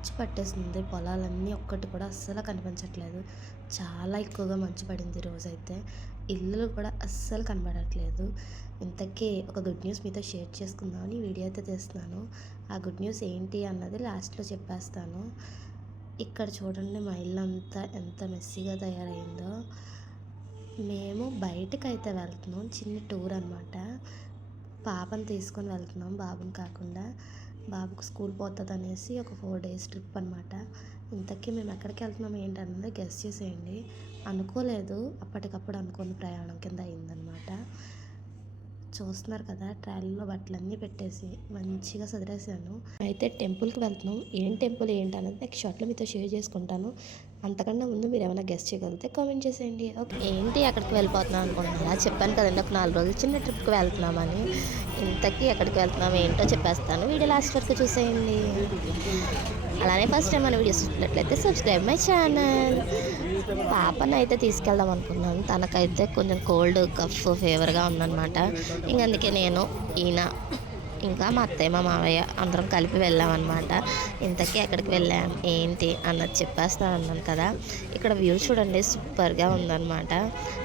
మంచు పట్టేసింది. పొలాలన్నీ ఒక్కటి కూడా అస్సలు కనిపించట్లేదు. చాలా ఎక్కువగా మంచు పడింది రోజైతే. ఇల్లులు కూడా అస్సలు కనబడట్లేదు. ఇంతకీ ఒక గుడ్ న్యూస్ మీతో షేర్ చేసుకుందామని వీడియో అయితే తీస్తున్నాను. ఆ గుడ్ న్యూస్ ఏంటి అన్నది లాస్ట్లో చెప్పేస్తాను. ఇక్కడ చూడండి మా ఇల్లు అంతా ఎంత మెస్సీగా తయారైందో. మేము బయటకు అయితే వెళ్తున్నాం. చిన్న టూర్ అనమాట పాపని తీసుకొని వెళ్తున్నాం. బాబుని కాకుండా. బాబుకు స్కూల్ పోతుంది అనేసి ఒక ఫోర్ డేస్ ట్రిప్ అనమాట ఇంతకీ మేము ఎక్కడికి వెళ్తున్నాం ఏంటన్నది గెస్ట్ చేసేయండి. అనుకోలేదు. అప్పటికప్పుడు అనుకోని ప్రయాణం కింద అయిందనమాట చూస్తున్నారు కదా ట్రాలీలో బట్టలన్నీ పెట్టేసి మంచిగా సదిరేసాను అయితే టెంపుల్కి వెళ్తున్నాం. ఏం టెంపుల్ ఏంటి అనేది నెక్స్ట్ షార్ట్లో మీతో షేర్ చేసుకుంటాను. అంతకన్నా ముందు మీరు ఏమైనా గెస్ట్ చేయగలిగితే కామెంట్ చేసేయండి. ఓకే ఏంటి అక్కడికి వెళ్ళిపోతున్నాం అనుకుంటున్నారా? చెప్పాను కదండి ఒక నాలుగు రోజులు చిన్న ట్రిప్కి వెళ్తున్నామని. ఇంతకీ ఎక్కడికి వెళ్తున్నాం ఏంటో చెప్పేస్తాను. వీడియో లాస్ట్ వరకు చూసేయండి. అలానే ఫస్ట్ టైం మన వీడియోస్ చూసినట్లయితే సబ్స్క్రైబ్ మై ఛానల్ పాపను అయితే తీసుకెళ్దాం అనుకున్నాను. తనకైతే కొంచెం కోల్డ్ కఫ్ ఫీవర్గా ఉందన్నమాట. ఇంక అందుకే నేను ఈయన ఇంకా మా అత్తయ్య మా మావయ్య అందరం కలిపి వెళ్ళామన్నమాట. ఇంతకీ ఎక్కడికి వెళ్ళాం ఏంటి అన్నది చెప్పేస్తాను అన్నాను కదా. ఇక్కడ వ్యూ చూడండి సూపర్గా ఉందన్నమాట.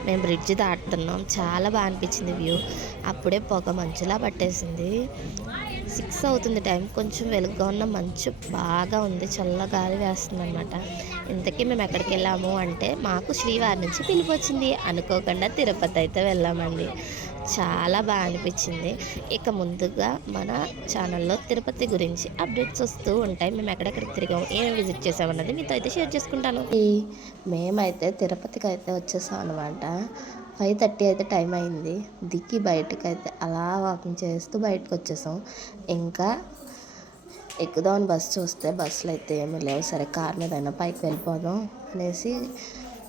మేము బ్రిడ్జ్ దాటుతున్నాం చాలా బాగా అనిపించింది వ్యూ. అప్పుడే పొగ మంచులా పట్టేసింది. సిక్స్ అవుతుంది టైం కొంచెం వెలుగుగా ఉన్న మంచు బాగా ఉంది చల్ల గాలి వేస్తుంది అనమాట ఇంతకీ మేము ఎక్కడికి వెళ్ళాము అంటే మాకు శ్రీవారి నుంచి పిలిపొచ్చింది వచ్చింది. అనుకోకుండా తిరుపతి అయితే వెళ్ళామండి. చాలా బాగా అనిపించింది. ఇక ముందుగా మన ఛానల్లో తిరుపతి గురించి అప్డేట్స్ వస్తూ ఉంటాయి. మేము ఎక్కడెక్కడ తిరిగాం ఏమేమి విజిట్ చేసామన్నది మీతో అయితే షేర్ చేసుకుంటాను. మేమైతే తిరుపతికి అయితే వచ్చేసాం అనమాట ఫైవ్ థర్టీ అయితే టైం అయింది. దిక్కి బయటకు అయితే అలా వాకింగ్ చేస్తూ బయటకు వచ్చేసాం ఇంకా ఎక్కుదామని బస్సు చూస్తే బస్సులు అయితే ఏమీ లేవు. సరే కార్ మీద అయినా పైకి వెళ్ళిపోదాం అనేసి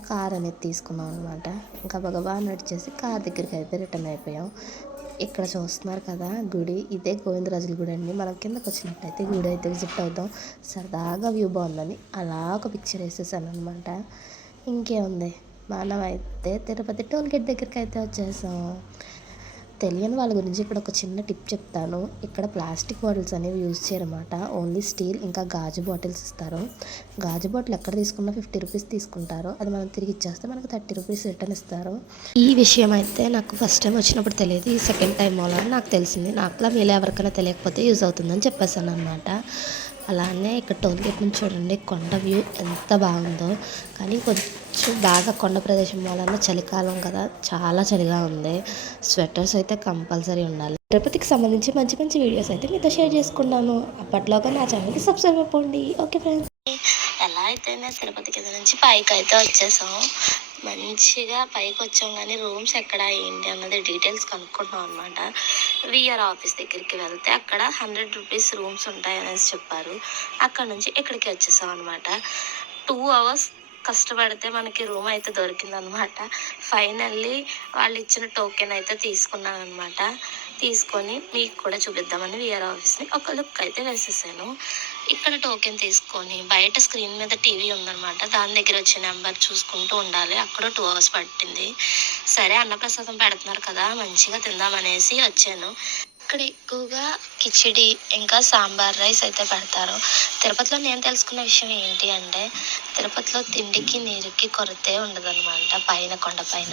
కార్ అనేది తీసుకున్నాం అనమాట గబగబా నడిచేసి కార్ దగ్గరికి అయితే రిటర్న్ అయిపోయాం. ఇక్కడ చూస్తున్నారు కదా గుడి. ఇదే గోవిందరాజుల గుడి అండి. మనం కిందకు వచ్చినట్టయితే గుడి అయితే విజిట్ అవుతాం. సరదాగా వ్యూ బాగుందని అలా ఒక పిక్చర్ వేసేసాను అనమాట ఇంకేముంది? మనం అయితే తిరుపతి టోల్ గేట్ దగ్గరికి అయితే వచ్చేసాం. తెలియని వాళ్ళ గురించి ఇక్కడ ఒక చిన్న టిప్ చెప్తాను. ఇక్కడ ప్లాస్టిక్ బాటిల్స్ అనేవి యూజ్ చేయరన్నమాట. ఓన్లీ స్టీల్ ఇంకా గాజు బాటిల్స్ ఇస్తారు. గాజు బాటిల్ ఎక్కడ తీసుకున్నా ఫిఫ్టీ రూపీస్ తీసుకుంటారు. అది మనం తిరిగి ఇచ్చేస్తే మనకు థర్టీ రూపీస్ రిటర్న్ ఇస్తారు. ఈ విషయం అయితే నాకు ఫస్ట్ టైం వచ్చినప్పుడు తెలియదు. ఈ సెకండ్ టైం వల్ల నాకు తెలిసింది. నాకు మీలో ఎవరికైనా తెలియకపోతే యూజ్ అవుతుందని చెప్పేసాను అనమాట అలానే ఇక్కడ టోల్ గేట్ నుంచి చూడండి. కొండ వ్యూ ఎంత బాగుందో. కానీ కొంచెం బాగా కొండ ప్రదేశం వలన చలికాలం కదా చాలా చలిగా ఉంది. స్వెటర్స్ అయితే కంపల్సరీ ఉండాలి. తిరుపతికి సంబంధించి మంచి మంచి వీడియోస్ అయితే మీతో షేర్ చేసుకున్నాను. అప్పట్లోగా నా ఛానల్కి సబ్స్క్రైబ్ అయిపోండి. Okay friends. ఎలా అయితేనే తిరుపతి కింద నుంచి పైకి అయితే వచ్చేసాం. మంచిగా పైకి వచ్చాం కానీ రూమ్స్ ఎక్కడ ఏంటి అన్నది డీటెయిల్స్ కనుక్కుంటాం అనమాట విఆర్ ఆఫీస్ దగ్గరికి వెళ్తే అక్కడ హండ్రెడ్ రూపీస్ రూమ్స్ ఉంటాయి అనేసి చెప్పారు. అక్కడ నుంచి ఇక్కడికి వచ్చేసాం అనమాట టూ అవర్స్ కష్టపడితే మనకి రూమ్ అయితే దొరికిందనమాట. ఫైనల్లీ వాళ్ళు ఇచ్చిన టోకెన్ అయితే తీసుకున్నాను అనమాట తీసుకొని మీకు కూడా చూపిద్దామని విఆర్ ఆఫీస్ని ఒక లుక్ అయితే వేసేసాను. ఇక్కడ టోకెన్ తీసుకొని బయట స్క్రీన్ మీద టీవీ ఉందన్నమాట దాని దగ్గర వచ్చే నెంబర్ చూసుకుంటూ ఉండాలి. అక్కడ టూ అవర్స్ పట్టింది. సరే అన్నప్రసాదం పెడుతున్నారు కదా మంచిగా తిందామనేసి వచ్చాను. ఇక్కడ ఎక్కువగా కిచిడి ఇంకా సాంబార్ రైస్ అయితే పెడతారు. తిరుపతిలో నేను తెలుసుకున్న విషయం ఏంటి అంటే తిరుపతిలో తిండికి నీరుకి కొరతే ఉండదన్నమాట. పైన కొండ పైన.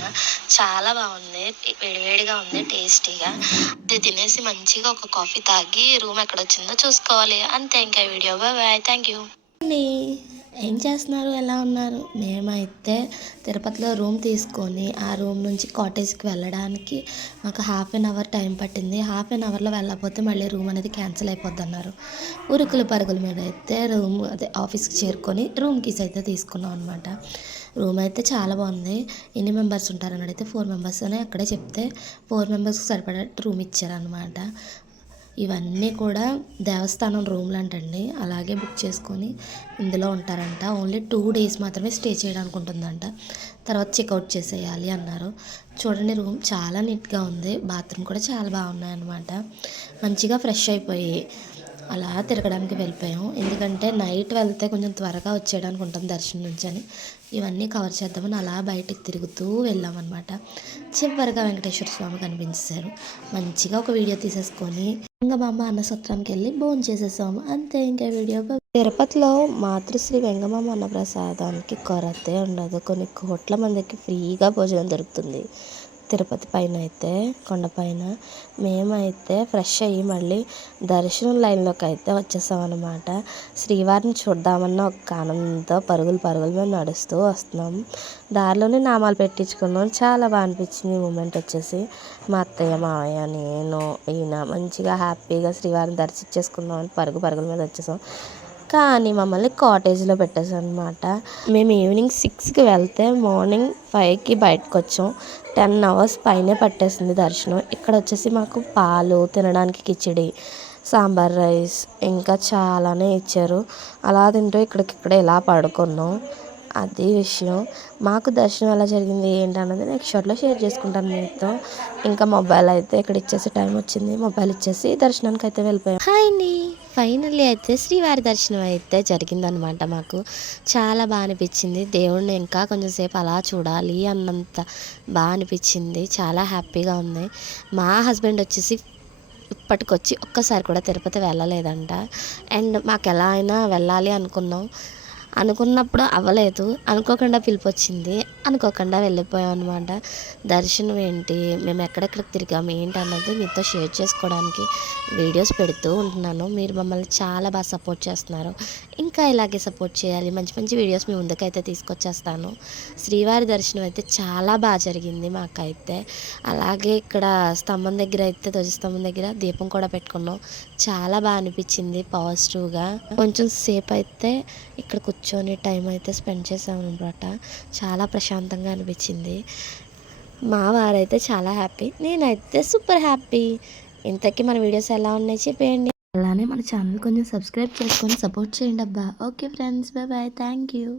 చాలా బాగుంది. వేడివేడిగా ఉంది టేస్టీగా. అది తినేసి మంచిగా ఒక కాఫీ తాగి రూమ్ ఎక్కడ వచ్చిందో చూసుకోవాలి. అంతే ఇంకా వీడియో. బాయ్ థ్యాంక్ యూ ఏం చేస్తున్నారు? ఎలా ఉన్నారు? మేమైతే తిరుపతిలో రూమ్ తీసుకొని ఆ రూమ్ నుంచి కాటేజ్కి వెళ్ళడానికి మాకు హాఫ్ అన్ అవర్ టైం పట్టింది. హాఫ్ అన్ అవర్లో వెళ్ళకపోతే మళ్ళీ రూమ్ అనేది క్యాన్సిల్ అయిపోద్ది అన్నారు ఉరుకుల పరుగుల మీద అయితే రూమ్ అదే ఆఫీస్కి చేరుకొని రూమ్ కీస్ అయితే తీసుకున్నాం అనమాట రూమ్ అయితే చాలా బాగుంది. ఎన్ని మెంబర్స్ ఉంటారని అడిగితే ఫోర్ మెంబర్స్ అని అక్కడే చెప్తే ఫోర్ మెంబర్స్కి సరిపడా రూమ్ ఇచ్చారనమాట ఇవన్నీ కూడా దేవస్థానం రూమ్లు అంటండి అలాగే బుక్ చేసుకొని ఇందులో ఉంటారంట. ఓన్లీ టూ డేస్ మాత్రమే స్టే చేయడానికి ఉంటుందంట తర్వాత చెక్అవుట్ చేసేయాలి అన్నారు. చూడండి రూమ్ చాలా నీట్గా ఉంది. బాత్రూమ్ కూడా చాలా బాగున్నాయి అన్నమాట మంచిగా ఫ్రెష్ అయిపోయి అలా తిరగడానికి వెళ్ళిపోయాం ఎందుకంటే నైట్ వెళ్తే కొంచెం త్వరగా వచ్చేయడానికి ఉంటుంది దర్శనం నుంచి అని. ఇవన్నీ కవర్ చేద్దామని అలా బయటికి తిరుగుతూ వెళ్ళామన్నమాట. చివరిగా వెంకటేశ్వర స్వామి కనిపించారు మంచిగా ఒక వీడియో తీసేసుకొని ఇంకా మా అమ్మ అన్న సత్రానికి వెళ్ళి భోజనం చేసేసాము. అంతే ఇంకా వీడియో తిరుపతిలో మాతృశ్రీ వెంగమామ అన్న ప్రసాదానికి కొరతే ఉండదు. కొన్ని కోట్ల మందికి ఫ్రీగా భోజనం దొరుకుతుంది. తిరుపతి పైన అయితే కొండపైన మేమైతే ఫ్రెష్ అయ్యి మళ్ళీ దర్శనం లైన్లోకి అయితే వచ్చేసాం అనమాట శ్రీవారిని చూద్దామన్న ఒక ఆనందంతో పరుగులు పరుగులు మేము నడుస్తూ వస్తున్నాం. దారిలోనే నామాలు పెట్టించుకున్నాం. చాలా బాగా అనిపించింది మూమెంట్ వచ్చేసి. మా అత్తయ్య మావయ్య నేను ఈయన మంచిగా హ్యాపీగా శ్రీవారిని దర్శించేసుకుందాం అని పరుగు పరుగుల మీద వచ్చేసాం. కానీ మమ్మల్ని కాటేజ్లో పెట్టేసనమాట అనమాట మేము ఈవినింగ్ సిక్స్కి వెళ్తే మార్నింగ్ ఫైవ్కి బయటకు వచ్చాం టెన్ అవర్స్ పైనే పట్టేసింది దర్శనం. ఇక్కడ వచ్చేసి మాకు పాలు తినడానికి కిచిడి సాంబార్ రైస్ ఇంకా చాలానే ఇచ్చారు. అలా తింటూ ఇక్కడికిక్కడే ఇలా పడుకున్నాం. అది విషయం. మాకు దర్శనం ఎలా జరిగింది ఏంటన్నది నెక్స్ట్ షాట్లో షేర్ చేసుకుంటాను మీతో. ఇంకా మొబైల్ అయితే ఇక్కడ ఇచ్చేసి టైం వచ్చింది. మొబైల్ ఇచ్చేసి దర్శనానికి అయితే వెళ్ళిపోయాం. హాయ్ అండి. ఫైనల్లీ అయితే శ్రీవారి దర్శనం అయితే జరిగిందనమాట మాకు. చాలా బాగా అనిపించింది. దేవుడిని ఇంకా కొంచెంసేపు అలా చూడాలి అన్నంత బాగా అనిపించింది. చాలా హ్యాపీగా ఉంది. మా హస్బెండ్ వచ్చేసి ఇప్పటికొచ్చి ఒక్కసారి కూడా తిరుపతి వెళ్ళలేదంట. అండ్ మాకు ఎలా అయినా వెళ్ళాలి అనుకున్నాం. అనుకున్నప్పుడు అవ్వలేదు. అనుకోకుండా పిలుపు వచ్చింది అనుకోకుండా వెళ్ళిపోయాం అనమాట దర్శనం ఏంటి? మేము ఎక్కడెక్కడికి తిరిగాము? ఏంటి అన్నది మీతో షేర్ చేసుకోవడానికి వీడియోస్ పెడుతూ ఉంటున్నాను. మీరు మమ్మల్ని చాలా బాగా సపోర్ట్ చేస్తున్నారు. ఇంకా ఇలాగే సపోర్ట్ చేయాలి. మంచి మంచి వీడియోస్ మీ ముందుకైతే తీసుకొచ్చేస్తాను. శ్రీవారి దర్శనం అయితే చాలా బాగా జరిగింది మాకైతే. అలాగే ఇక్కడ స్తంభం దగ్గర అయితే ధ్వజస్తంభం దగ్గర దీపం కూడా పెట్టుకున్నాం. చాలా బాగా అనిపించింది పాజిటివ్గా కొంచెం సేపు అయితే ఇక్కడ కూర్చొని టైం అయితే స్పెండ్ చేసాం అనమాట చాలా ప్రశాంతంగా అనిపించింది. మా వారైతే చాలా హ్యాపీ. నేనైతే సూపర్ హ్యాపీ. ఇంతకీ మన వీడియోస్ ఎలా ఉన్నాయి చెప్పేయండి. అలానే మన ఛానల్ కొంచెం సబ్స్క్రైబ్ చేసుకొని సపోర్ట్ చేయండి అబ్బా okay friends bye bye. Thank you